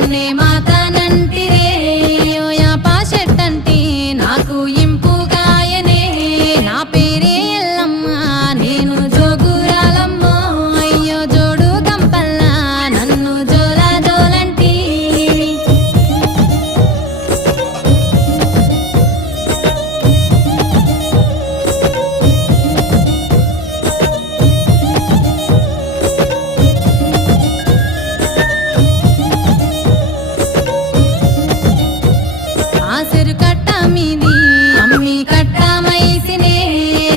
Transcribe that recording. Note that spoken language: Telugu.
ಮುನ್ನೆ ಮಾ ఆ చెరుకట్ట మీది